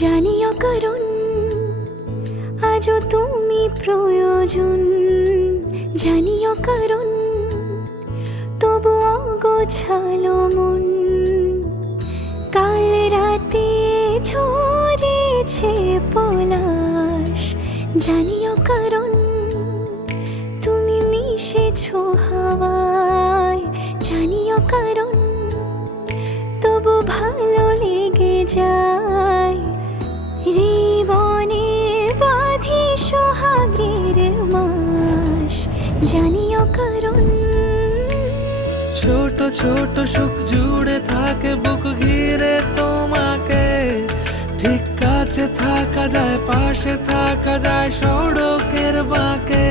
জানিও কারণ আজও তুমি প্রয়োজন, জানিও কারণ তবু অগোছালো মন। কাল রাতে ঝরেছে পলাশ, জানিও কারণ তুমি মিশেছো হাওয়ায়, জানিও কারণ তবু ভালো লেগে যায়। জীবনে বাঁধি সোহাগের মাস, জানিও কারণ ছোট ছোট সুখ জুড়ে থাকে বুক ঘিরে তোমাকে। ঠিক কাছে থাকা যায়, পাশে থাকা যায় সড়কের বাঁকে।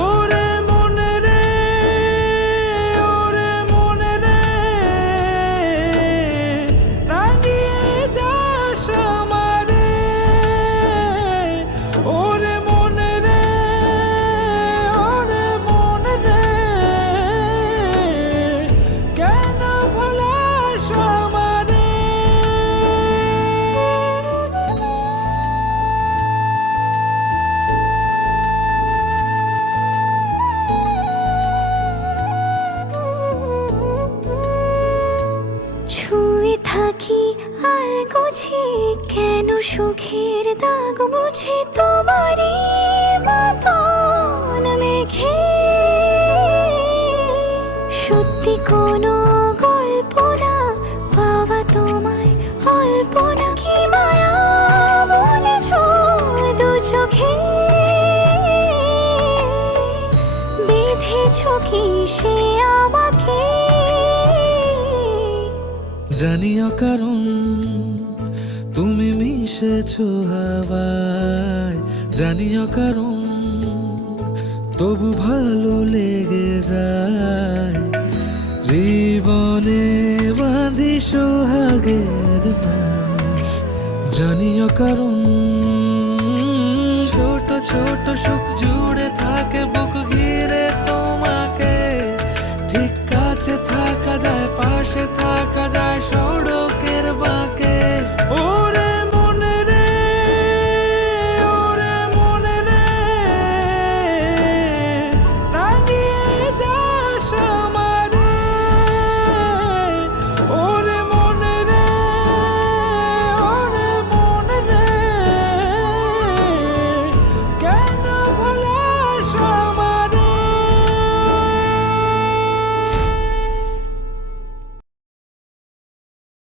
ওরে মনে রে, ওরে মনে রে, রাঙিয়ে যাস আমারে। ওরে মনে রে, ওরে মনে রে, কেন ভোলাস আমারে। ছুঁয়ে থাকি আর গুছি কেন সুখের দাগ মুছে তোমারই মতন মেঘে। সত্যি কোনো গল্প না পাওয়া তোমায় অল্প না, কি মায়া বলেছ দু চোখে। বেঁধেছ কি সে আমাকে, জানিও কারণ তুমি মিশেছো হাওয়ায়, জানিও কারণ তবু ভালো লেগে যায়। জীবনে বাঁধি সোহাগের মাস, জানিও কারণ ছোট ছোট সুখ জুড়ে থাকে বুক ঘিরে তোমাকে। ঠিক কাছে থাকা যায়, পাশে থাকা যায় সড়কের বাঁকে।